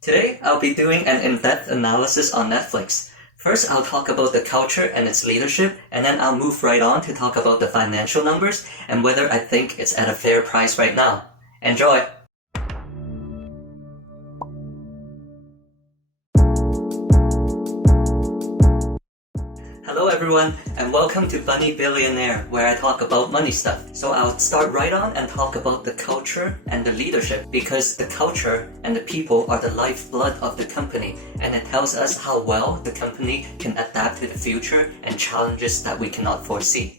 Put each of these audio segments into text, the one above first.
Today, I'll be doing an in-depth analysis on Netflix. First, I'll talk about the culture and its leadership, and then I'll move right on to talk about the financial numbers and whether I think it's at a fair price right now. Enjoy! Hello everyone, and welcome to Bunny Billionaire, where I talk about money stuff. So I'll start right on and talk about the culture and the leadership, because the culture and the people are the lifeblood of the company, and it tells us how well the company can adapt to the future and challenges that we cannot foresee.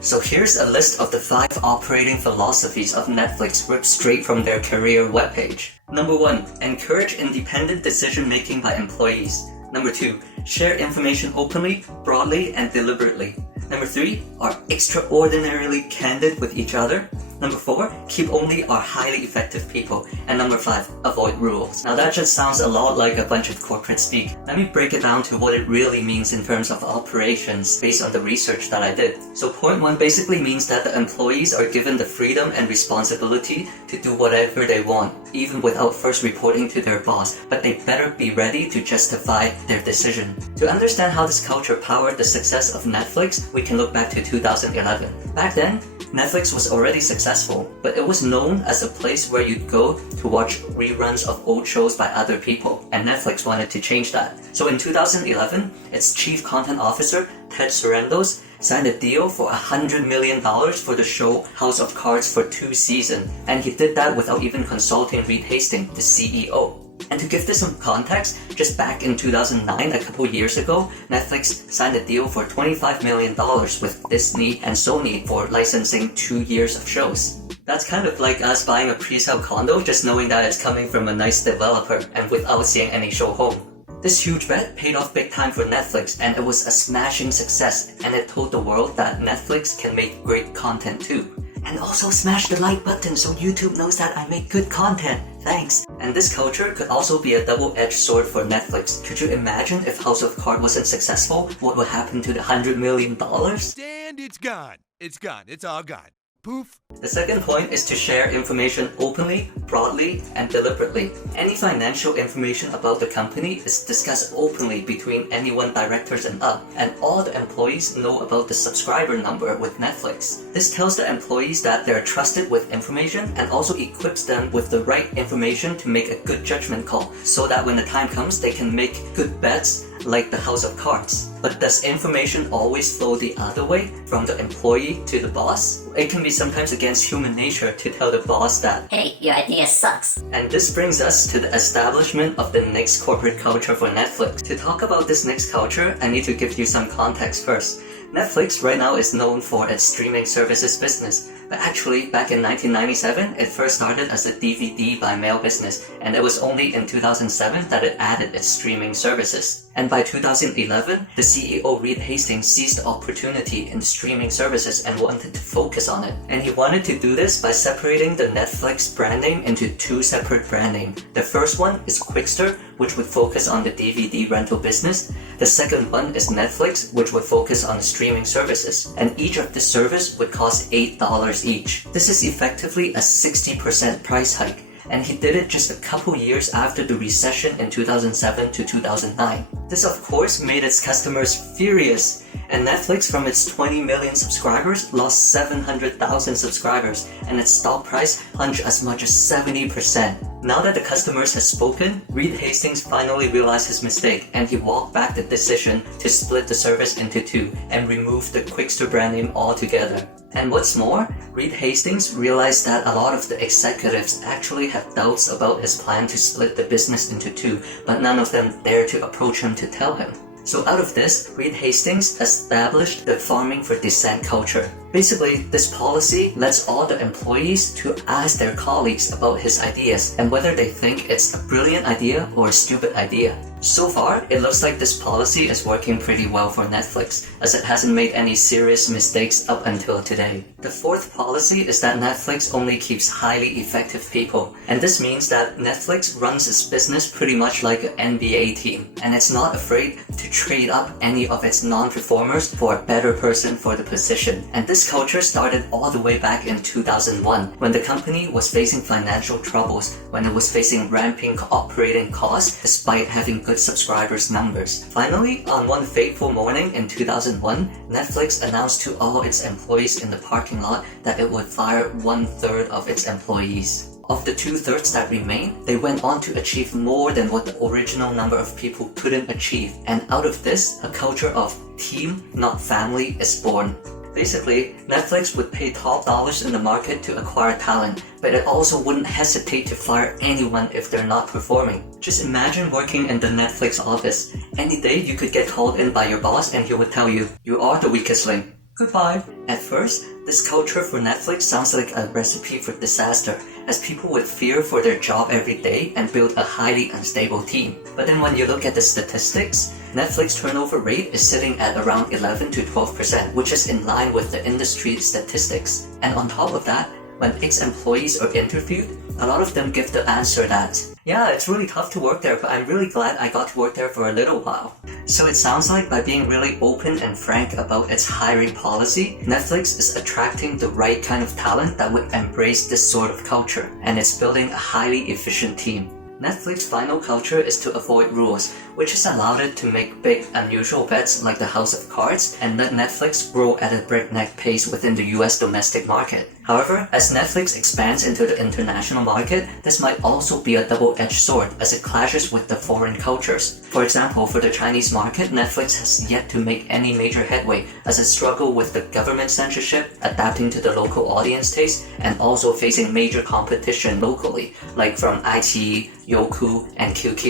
So here's a list of the 5 operating philosophies of Netflix ripped straight from their career webpage. Number 1. Encourage independent decision-making by employees. Number 2. Share information openly, broadly, and deliberately. Number 3. Are extraordinarily candid with each other. Number 4. Keep only our highly effective people. And number 5. Avoid rules. Now that just sounds a lot like a bunch of corporate speak. Let me break it down to what it really means in terms of operations based on the research that I did. So point 1 basically means that the employees are given the freedom and responsibility to do whatever they want, even without first reporting to their boss, but they better be ready to justify their decision. To understand how this culture powered the success of Netflix, we can look back to 2011. Back then, Netflix was already successful, but it was known as a place where you'd go to watch reruns of old shows by other people, and Netflix wanted to change that. So in 2011, its chief content officer, Ted Sarandos, signed a deal for $100 million for the show House of Cards for 2 seasons, and he did that without even consulting Reed Hastings, the CEO. And to give this some context, just back in 2009, a couple years ago, Netflix signed a deal for $25 million with Disney and Sony for licensing 2 years of shows. That's kind of like us buying a pre-sale condo just knowing that it's coming from a nice developer and without seeing any show home. This huge bet paid off big time for Netflix, and it was a smashing success, and it told the world that Netflix can make great content too. And also smash the like button so YouTube knows that I make good content. Thanks. And this culture could also be a double-edged sword for Netflix. Could you imagine if House of Cards wasn't successful? What would happen to the $100 million? And it's gone. It's gone. It's all gone. Poof. The second point is to share information openly, broadly, and deliberately. Any financial information about the company is discussed openly between anyone directors and up, and all the employees know about the subscriber number with Netflix. This tells the employees that they're trusted with information and also equips them with the right information to make a good judgment call, so that when the time comes they can make good bets like the House of Cards. But does information always flow the other way, from the employee to the boss? It can be sometimes against human nature to tell the boss that, "Hey, your idea sucks." And this brings us to the establishment of the next corporate culture for Netflix. To talk about this next culture, I need to give you some context first. Netflix right now is known for its streaming services business, but actually back in 1997 it first started as a DVD by mail business, and it was only in 2007 that it added its streaming services. And by 2011, the CEO Reed Hastings seized the opportunity in streaming services and wanted to focus on it. And he wanted to do this by separating the Netflix branding into 2 separate branding. The first one is Quickster, which would focus on the DVD rental business. The second one is Netflix, which would focus on streaming services. And each of the service would cost $8 each. This is effectively a 60% price hike. And he did it just a couple years after the recession in 2007 to 2009. This of course made its customers furious, and Netflix, from its 20 million subscribers, lost 700,000 subscribers, and its stock price plunged as much as 70%. Now that the customers have spoken, Reed Hastings finally realized his mistake, and he walked back the decision to split the service into 2 and remove the Quickster brand name altogether. And what's more, Reed Hastings realized that a lot of the executives actually have doubts about his plan to split the business into 2, but none of them dared to approach him to tell him. So out of this, Reed Hastings established the farming for dissent culture. Basically, this policy lets all the employees to ask their colleagues about his ideas and whether they think it's a brilliant idea or a stupid idea. So far, it looks like this policy is working pretty well for Netflix, as it hasn't made any serious mistakes up until today. The fourth policy is that Netflix only keeps highly effective people, and this means that Netflix runs its business pretty much like an NBA team, and it's not afraid to trade up any of its non-performers for a better person for the position. And this this culture started all the way back in 2001 when the company was facing financial troubles, when it was facing ramping operating costs despite having good subscribers numbers. Finally, on one fateful morning in 2001, Netflix announced to all its employees in the parking lot that it would fire 1/3 of its employees. Of the 2/3 that remained, they went on to achieve more than what the original number of people couldn't achieve. And out of this, a culture of team, not family, is born. Basically, Netflix would pay top dollars in the market to acquire talent, but it also wouldn't hesitate to fire anyone if they're not performing. Just imagine working in the Netflix office. Any day you could get called in by your boss and he would tell you, "You are the weakest link. Goodbye." At first, this culture for Netflix sounds like a recipe for disaster, as people would fear for their job every day and build a highly unstable team. But then when you look at the statistics, Netflix turnover rate is sitting at around 11 to 12%, which is in line with the industry statistics. And on top of that, when ex-employees are interviewed, a lot of them give the answer that, "Yeah, it's really tough to work there, but I'm really glad I got to work there for a little while." So it sounds like by being really open and frank about its hiring policy, Netflix is attracting the right kind of talent that would embrace this sort of culture, and it's building a highly efficient team. Netflix's final culture is to avoid rules, which has allowed it to make big, unusual bets like the House of Cards and let Netflix grow at a breakneck pace within the US domestic market. However, as Netflix expands into the international market, this might also be a double-edged sword as it clashes with the foreign cultures. For example, for the Chinese market, Netflix has yet to make any major headway as it struggles with the government censorship, adapting to the local audience taste, and also facing major competition locally, like from iQIYI, Youku, and QQ.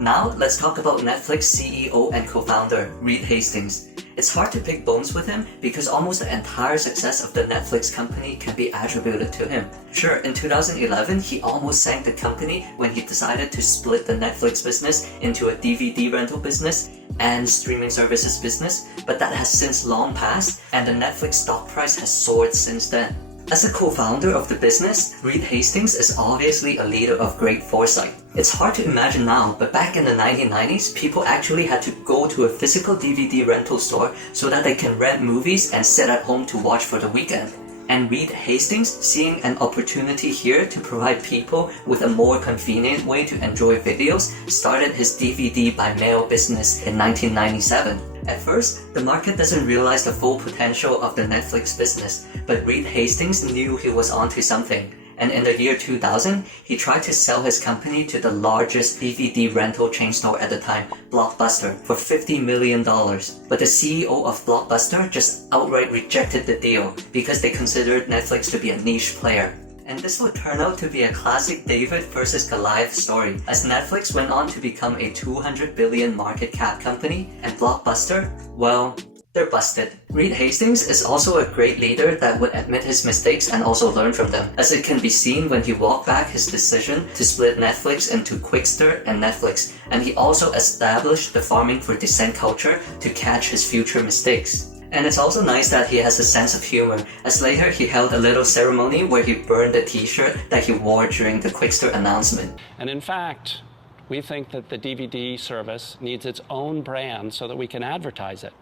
Now, let's talk about Netflix CEO and co-founder, Reed Hastings. It's hard to pick bones with him because almost the entire success of the Netflix company can be attributed to him. Sure, in 2011, he almost sank the company when he decided to split the Netflix business into a DVD rental business and streaming services business, but that has since long passed, and the Netflix stock price has soared since then. As a co-founder of the business, Reed Hastings is obviously a leader of great foresight. It's hard to imagine now, but back in the 1990s, people actually had to go to a physical DVD rental store so that they can rent movies and sit at home to watch for the weekend. And Reed Hastings, seeing an opportunity here to provide people with a more convenient way to enjoy videos, started his DVD by mail business in 1997. At first, the market doesn't realize the full potential of the Netflix business, but Reed Hastings knew he was onto something. And in the year 2000, he tried to sell his company to the largest DVD rental chain store at the time, Blockbuster, for $50 million. But the CEO of Blockbuster just outright rejected the deal because they considered Netflix to be a niche player. And this would turn out to be a classic David versus Goliath story, as Netflix went on to become a $200 billion market cap company, and Blockbuster, well, they're busted. Reed Hastings is also a great leader that would admit his mistakes and also learn from them, as it can be seen when he walked back his decision to split Netflix into Quickster and Netflix, and he also established the farming for dissent culture to catch his future mistakes. And it's also nice that he has a sense of humor, as later he held a little ceremony where he burned a t-shirt that he wore during the Quickster announcement. And in fact, we think that the DVD service needs its own brand so that we can advertise it.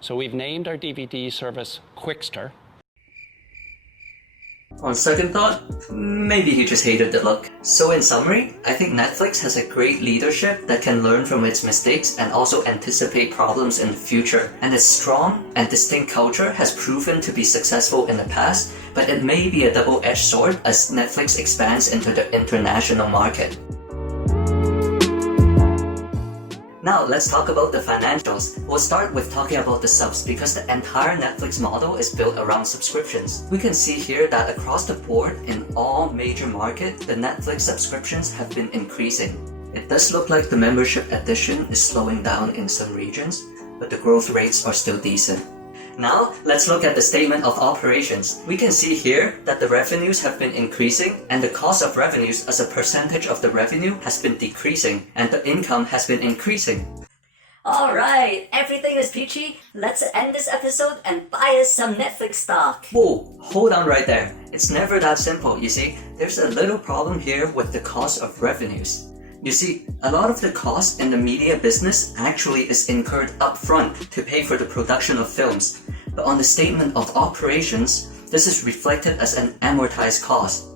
So we've named our DVD service Quickster. On second thought, maybe he just hated the look. So in summary, I think Netflix has a great leadership that can learn from its mistakes and also anticipate problems in the future. And its strong and distinct culture has proven to be successful in the past, but it may be a double-edged sword as Netflix expands into the international market. Now, let's talk about the financials. We'll start with talking about the subs because the entire Netflix model is built around subscriptions. We can see here that across the board in all major markets, the Netflix subscriptions have been increasing. It does look like the membership addition is slowing down in some regions, but the growth rates are still decent. Now, let's look at the statement of operations. We can see here that the revenues have been increasing and the cost of revenues as a percentage of the revenue has been decreasing and the income has been increasing. Alright, everything is peachy. Let's end this episode and buy us some Netflix stock. Whoa, hold on right there. It's never that simple, you see. There's a little problem here with the cost of revenues. You see, a lot of the cost in the media business actually is incurred upfront to pay for the production of films. But on the statement of operations, this is reflected as an amortized cost.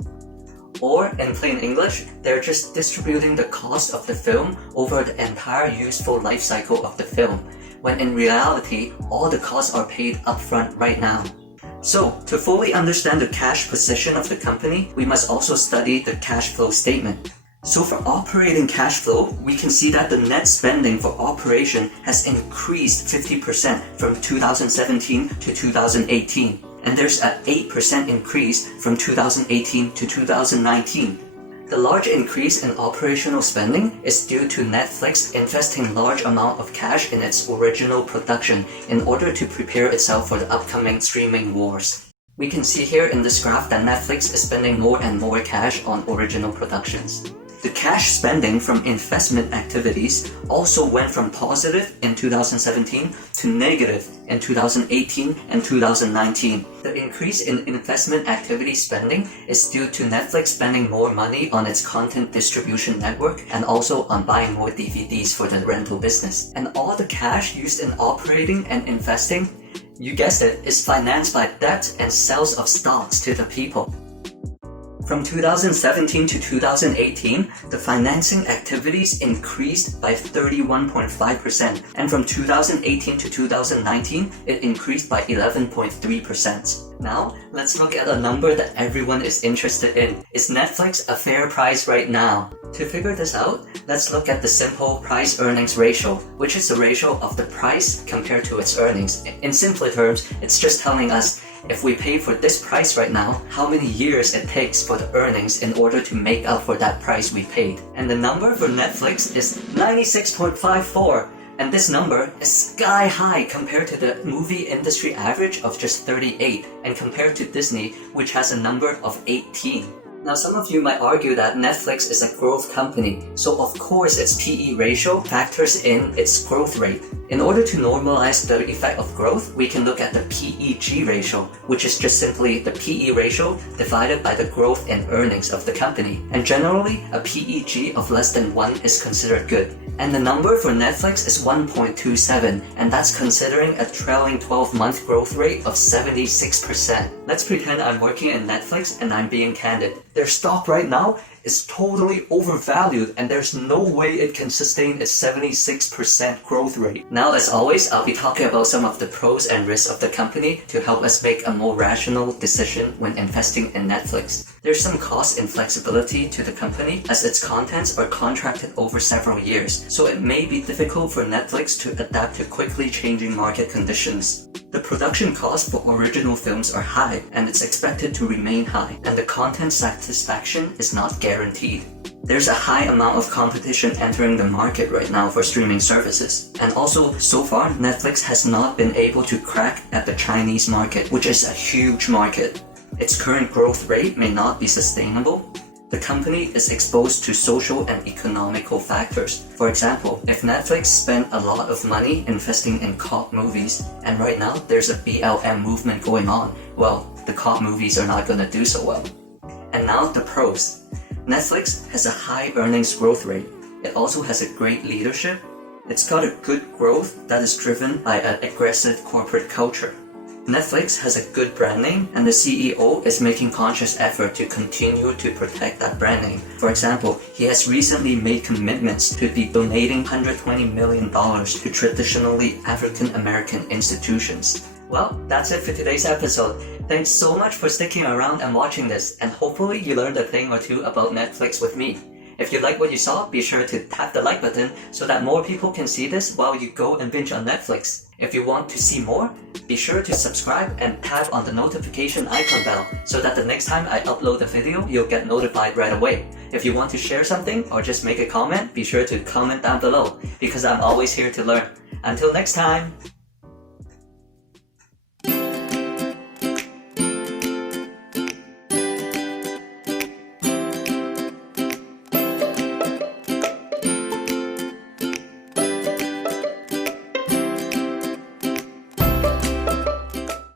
Or, in plain English, they're just distributing the cost of the film over the entire useful life cycle of the film, when in reality, all the costs are paid upfront right now. So, to fully understand the cash position of the company, we must also study the cash flow statement. So for operating cash flow, we can see that the net spending for operation has increased 50% from 2017 to 2018. And there's an 8% increase from 2018 to 2019. The large increase in operational spending is due to Netflix investing large amount of cash in its original production in order to prepare itself for the upcoming streaming wars. We can see here in this graph that Netflix is spending more and more cash on original productions. The cash spending from investment activities also went from positive in 2017 to negative in 2018 and 2019. The increase in investment activity spending is due to Netflix spending more money on its content distribution network and also on buying more DVDs for the rental business. And all the cash used in operating and investing, you guessed it, is financed by debt and sales of stocks to the people. From 2017 to 2018, the financing activities increased by 31.5%, and from 2018 to 2019, it increased by 11.3%. Now, let's look at a number that everyone is interested in. Is Netflix a fair price right now? To figure this out, let's look at the simple price-earnings ratio, which is the ratio of the price compared to its earnings. In simpler terms, it's just telling us if we pay for this price right now, how many years it takes for the earnings in order to make up for that price we paid. And the number for Netflix is 96.54. And this number is sky high compared to the movie industry average of just 38 and compared to Disney, which has a number of 18. Now, some of you might argue that Netflix is a growth company, so of course its PE ratio factors in its growth rate. In order to normalize the effect of growth, we can look at the PEG ratio, which is just simply the PE ratio divided by the growth in earnings of the company. And generally, a PEG of less than 1 is considered good. And the number for Netflix is 1.27, and that's considering a trailing 12-month growth rate of 76%. Let's pretend I'm working in Netflix and I'm being candid. Their stock right now is totally overvalued and there's no way it can sustain its 76% growth rate. Now, as always, I'll be talking about some of the pros and risks of the company to help us make a more rational decision when investing in Netflix. There's some cost inflexibility to the company as its contents are contracted over several years, so it may be difficult for Netflix to adapt to quickly changing market conditions. The production costs for original films are high, and it's expected to remain high, and the content satisfaction is not guaranteed. There's a high amount of competition entering the market right now for streaming services. And also, so far, Netflix has not been able to crack at the Chinese market, which is a huge market. Its current growth rate may not be sustainable. The company is exposed to social and economical factors. For example, if Netflix spent a lot of money investing in cop movies, and right now there's a BLM movement going on, well, the cop movies are not gonna do so well. And now the pros. Netflix has a high earnings growth rate. It also has a great leadership. It's got a good growth that is driven by an aggressive corporate culture. Netflix has a good brand name, and the CEO is making conscious effort to continue to protect that brand name. For example, he has recently made commitments to be donating $120 million to traditionally African American institutions. Well, that's it for today's episode. Thanks so much for sticking around and watching this, and hopefully you learned a thing or two about Netflix with me. If you like what you saw, be sure to tap the like button so that more people can see this while you go and binge on Netflix. If you want to see more, be sure to subscribe and tap on the notification icon bell so that the next time I upload a video, you'll get notified right away. If you want to share something or just make a comment, be sure to comment down below because I'm always here to learn. Until next time!